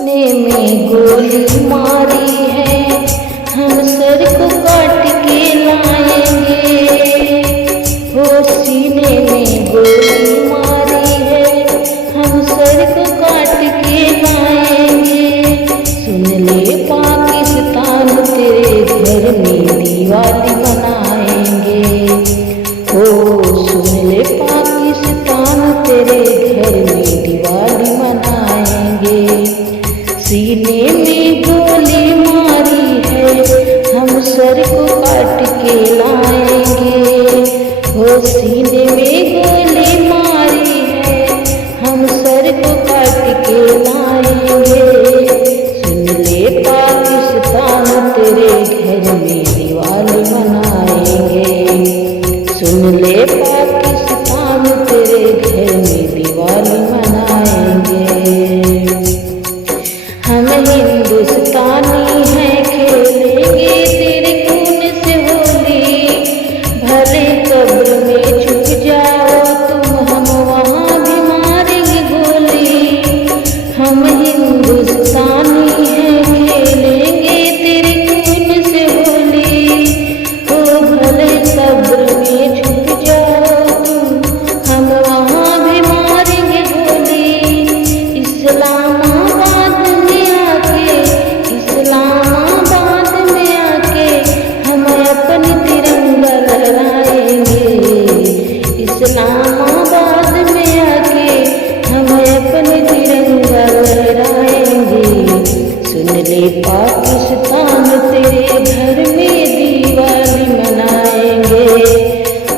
सीने में गोली मारी है, हम सर को काट के लाएंगे। हो सीने में गोली मारी है, हम सर को काट के लाएंगे। सुन ले पाकिस्तान तेरे घर में दिवाली मनाएंगे। हो सुन ले पाकिस्तान तेरे घर में दिवाली मनाएंगे। सीने में गोली मारी है, हम सर को काट के लाएंगे। हो सीने में गोली मारी है, हम सर को काट के लाएंगे। सुन ले पाकिस्तान तेरे घर में दिवाली मनाएंगे। सुन ले पाकिस्तान तेरे घर में दिवाली मनाएंगे। हम हिंदुस्तानी हैं, खेलेंगे तेरे खून से होली। भले कब्र में छुप जाओ तुम, हम वहाँ भी मारेंगे गोली। हम हिंदुस्तानी हैं, खेलेंगे तेरे खून से होली। ओ भले कब्र में छुप जाओ तुम, हम वहाँ भी मारेंगे गोली। इस्लामाबाद में आके हम अपनी तिरंगा लहराएंगे। इस्लामाबाद में आके हम अपनी तिरंगा लहराएंगे। सुन ले पाकिस्तान तेरे घर में दिवाली मनाएंगे।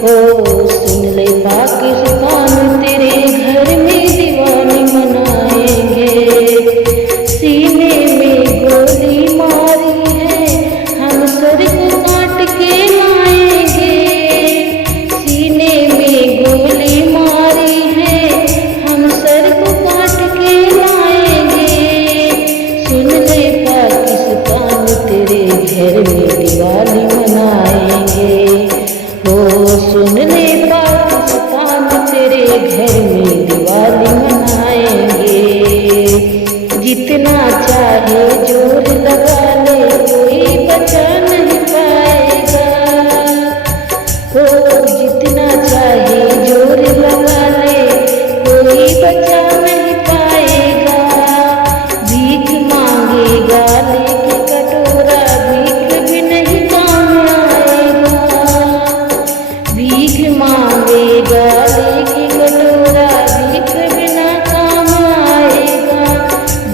ओ सुन ले पाकिस्तान तेरे घर में दिवाली मनाएंगे। सीने में गोली मारी है, हम सर को काट के लाएंगे। सीने में गोली मारी है, हम सर को काट के लाएंगे। सुन ले पाकिस्तान तेरे घर में दिवाली मनाएंगे। हो सुन ले पाकिस्तान तेरे घर में दिवाली मनाएंगे। जितना चाहे जोर लगा ले, कोई बचा नहीं पाएगा। हो जितना चाहे जोर लगा ले, कोई बचा नहीं पाएगा। भीख मांगेगा लेके कटोरा, भीख भी नहीं काम आएगा। भीख मांगेगा लेके कटोरा, भीख बिना काम आएगा।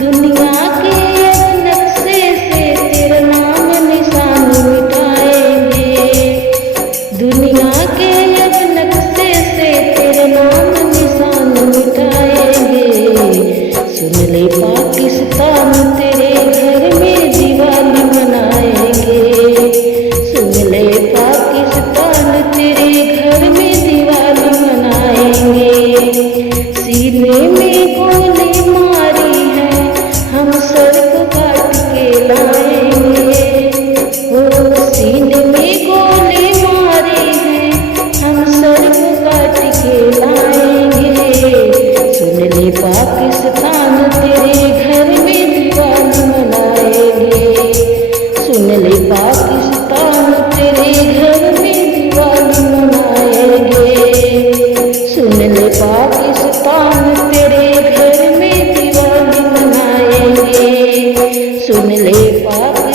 दुनिया के अब नक्शे से तेरा नाम निशान मिटाएंगे। दुनिया के अब नक्शे से तेरा नाम निशान मिटाएंगे। सुन ले पाकिस्तान तेरे घर में दिवाली मनाएंगे। सुन ले पाकिस्तान तेरे घर में दिवाली मनाएंगे। सीने में गोली मारी है, हम सर को काट के लाएंगे। ओ सीने में गोली मारी है, हम सर को काट के लाएंगे। सुन ले पाकिस्तान तेरे घर में दिवाली मनाएंगे। सुन ले पाकिस्तान तेरे घर में दिवाली मनाएंगे। सुन ले पाकिस्तान तेरे घर में दिवाली मनाएंगे। सुन ले पाकिस्तान